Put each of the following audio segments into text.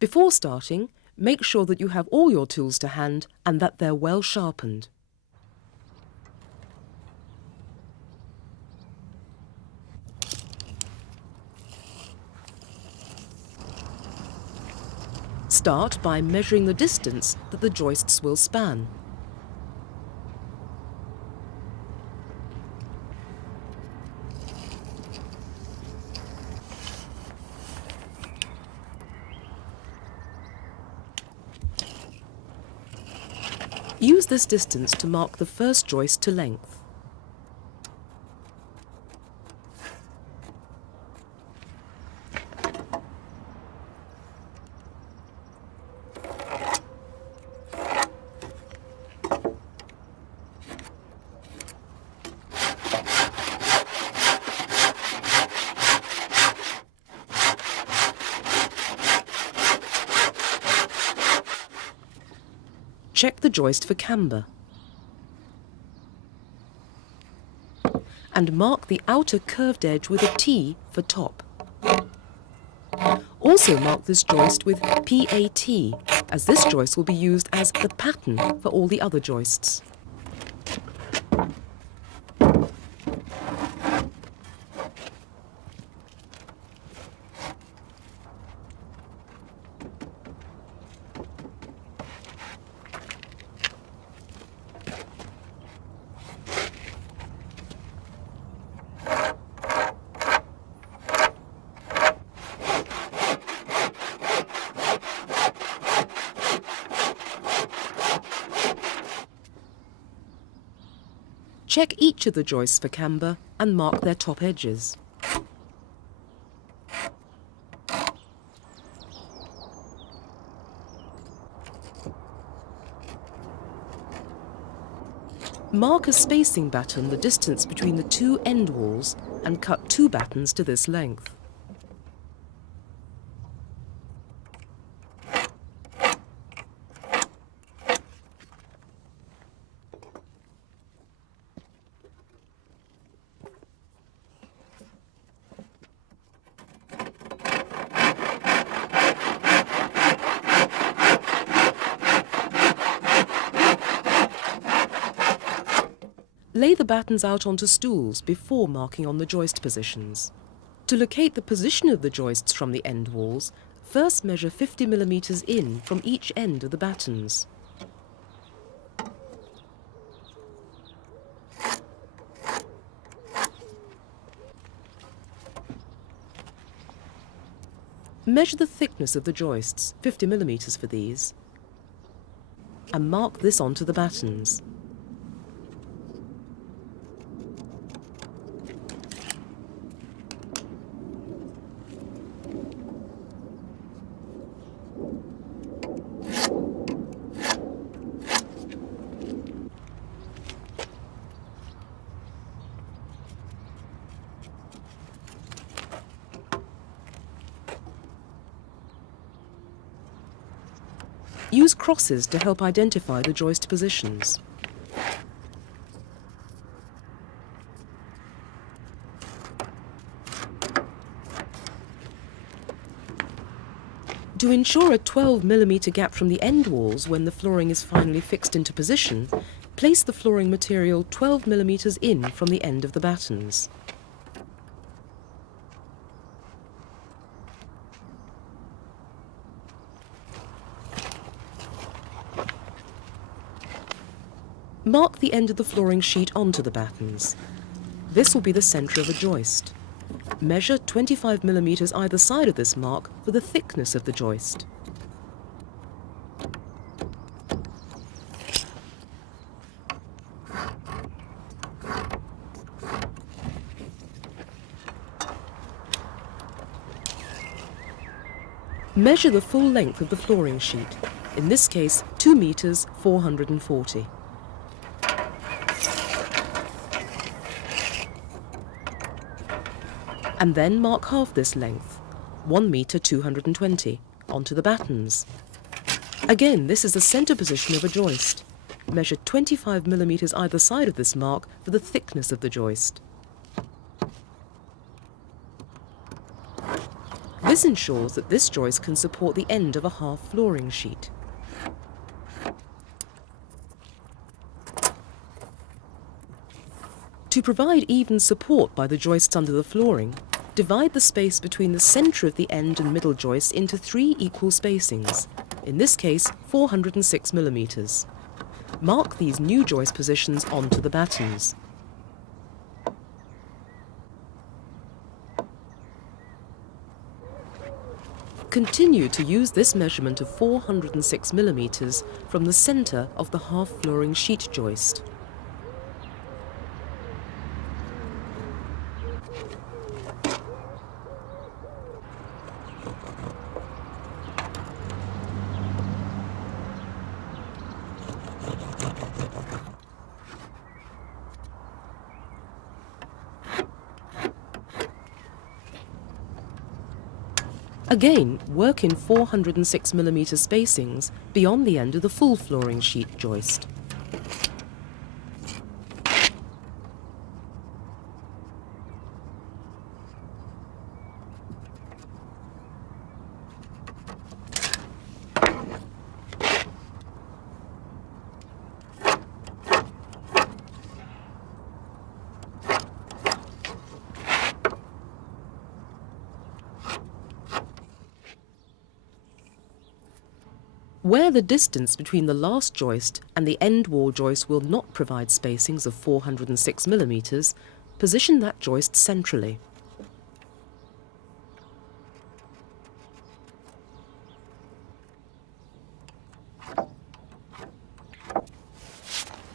Before starting, make sure that you have all your tools to hand and that they're well sharpened. Start by measuring the distance that the joists will span. Use this distance to mark the first joist to length. Check the joist for camber and mark the outer curved edge with a T for top. Also mark this joist with PAT, as this joist will be used as the pattern for all the other joists. Check each of the joists for camber and mark their top edges. Mark a spacing batten the distance between the two end walls and cut 2 battens to this length. Lay the battens out onto stools before marking on the joist positions. To locate the position of the joists from the end walls, first measure 50 mm in from each end of the battens. Measure the thickness of the joists, 50 mm for these, and mark this onto the battens. Use crosses to help identify the joist positions. To ensure a 12 mm gap from the end walls when the flooring is finally fixed into position, place the flooring material 12 mm in from the end of the battens. Mark the end of the flooring sheet onto the battens. This will be the centre of a joist. Measure 25 mm either side of this mark for the thickness of the joist. Measure the full length of the flooring sheet, in this case 2 meters 440. And then mark half this length, 1 meter 220, onto the battens. Again, this is the centre position of a joist. Measure 25 mm either side of this mark for the thickness of the joist. This ensures that this joist can support the end of a half flooring sheet. To provide even support by the joists under the flooring, divide the space between the centre of the end and middle joist into 3 equal spacings, in this case 406 millimetres. Mark these new joist positions onto the battens. Continue to use this measurement of 406 millimetres from the centre of the half flooring sheet joist. Again, work in 406 mm spacings beyond the end of the full flooring sheet joist. Where the distance between the last joist and the end wall joist will not provide spacings of 406 mm, position that joist centrally.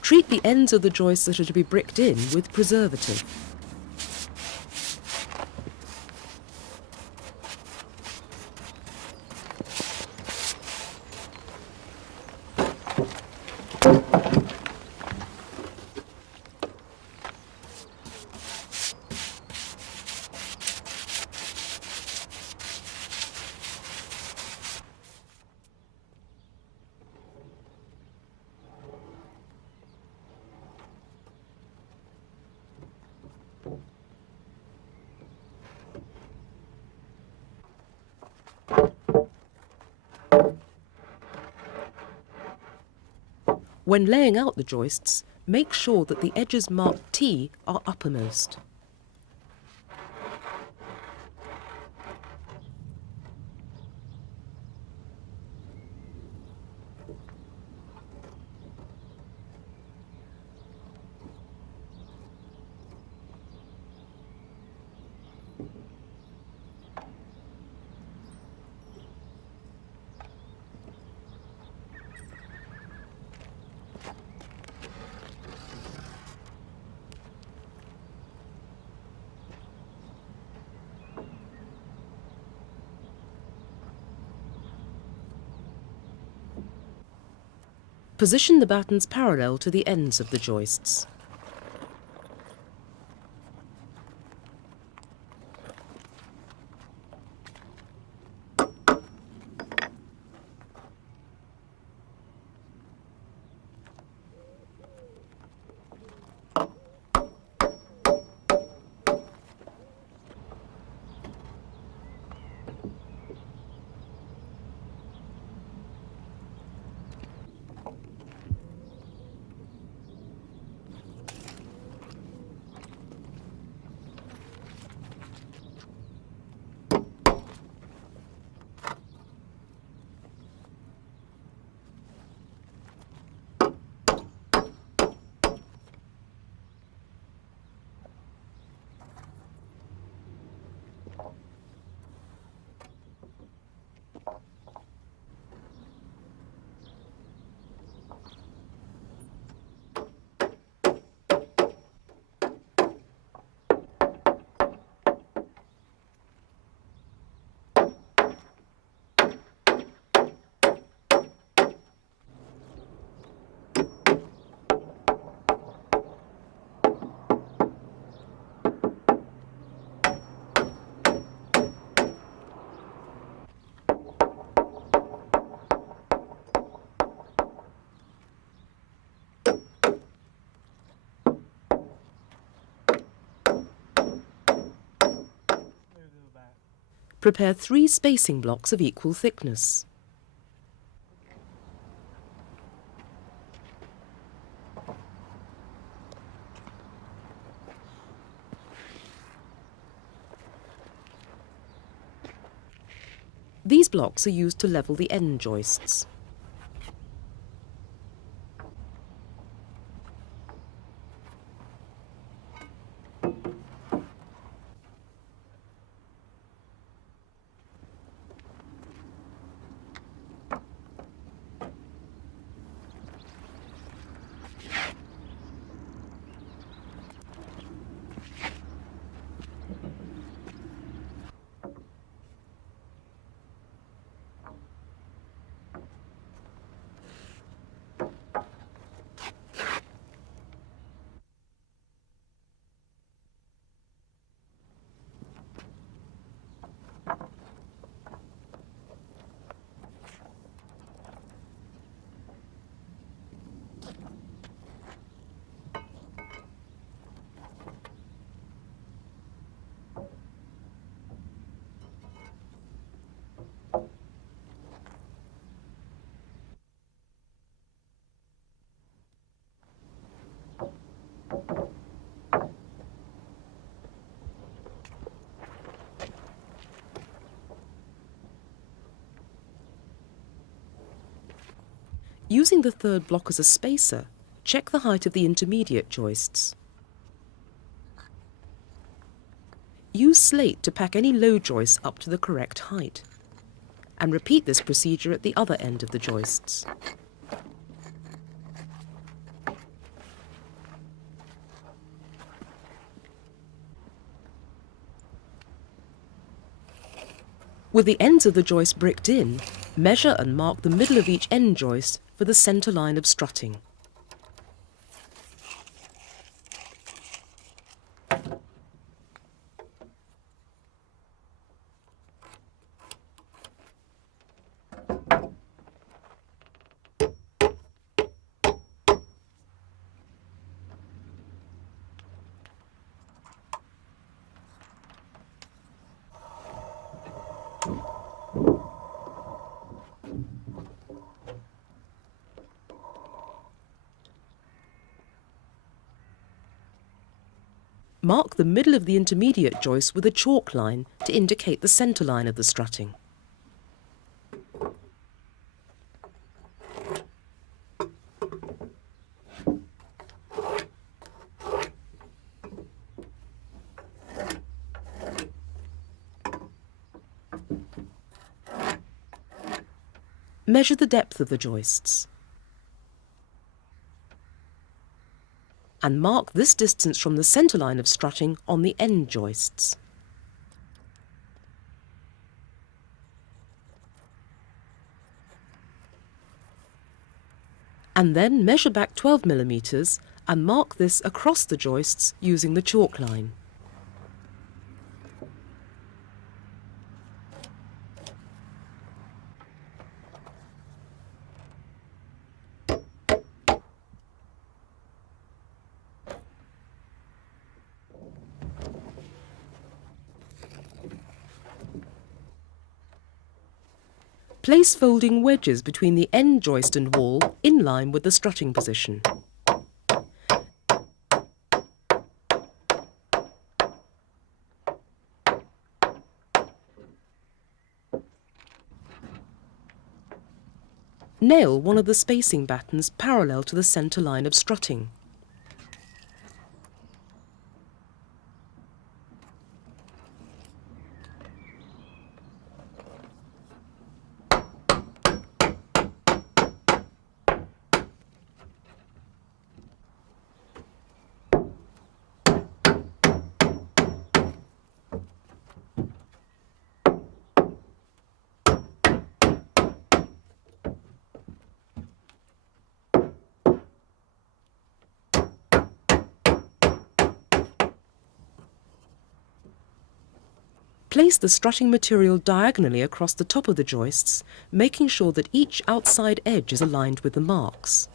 Treat the ends of the joists that are to be bricked in with preservative. When laying out the joists, make sure that the edges marked T are uppermost. Position the battens parallel to the ends of the joists. Prepare 3 spacing blocks of equal thickness. These blocks are used to level the end joists. Using the third block as a spacer, check the height of the intermediate joists. Use slate to pack any low joists up to the correct height, and repeat this procedure at the other end of the joists. With the ends of the joist bricked in, measure and mark the middle of each end joist for the centre line of strutting. Mark the middle of the intermediate joist with a chalk line to indicate the centre line of the strutting. Measure the depth of the joists, and mark this distance from the centre line of strutting on the end joists. And then measure back 12 mm and mark this across the joists using the chalk line. Place folding wedges between the end joist and wall in line with the strutting position. Nail one of the spacing battens parallel to the centre line of strutting. Place the strutting material diagonally across the top of the joists, making sure that each outside edge is aligned with the marks.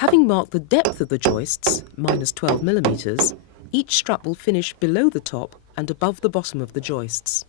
Having marked the depth of the joists, minus 12 millimeters, each strap will finish below the top and above the bottom of the joists.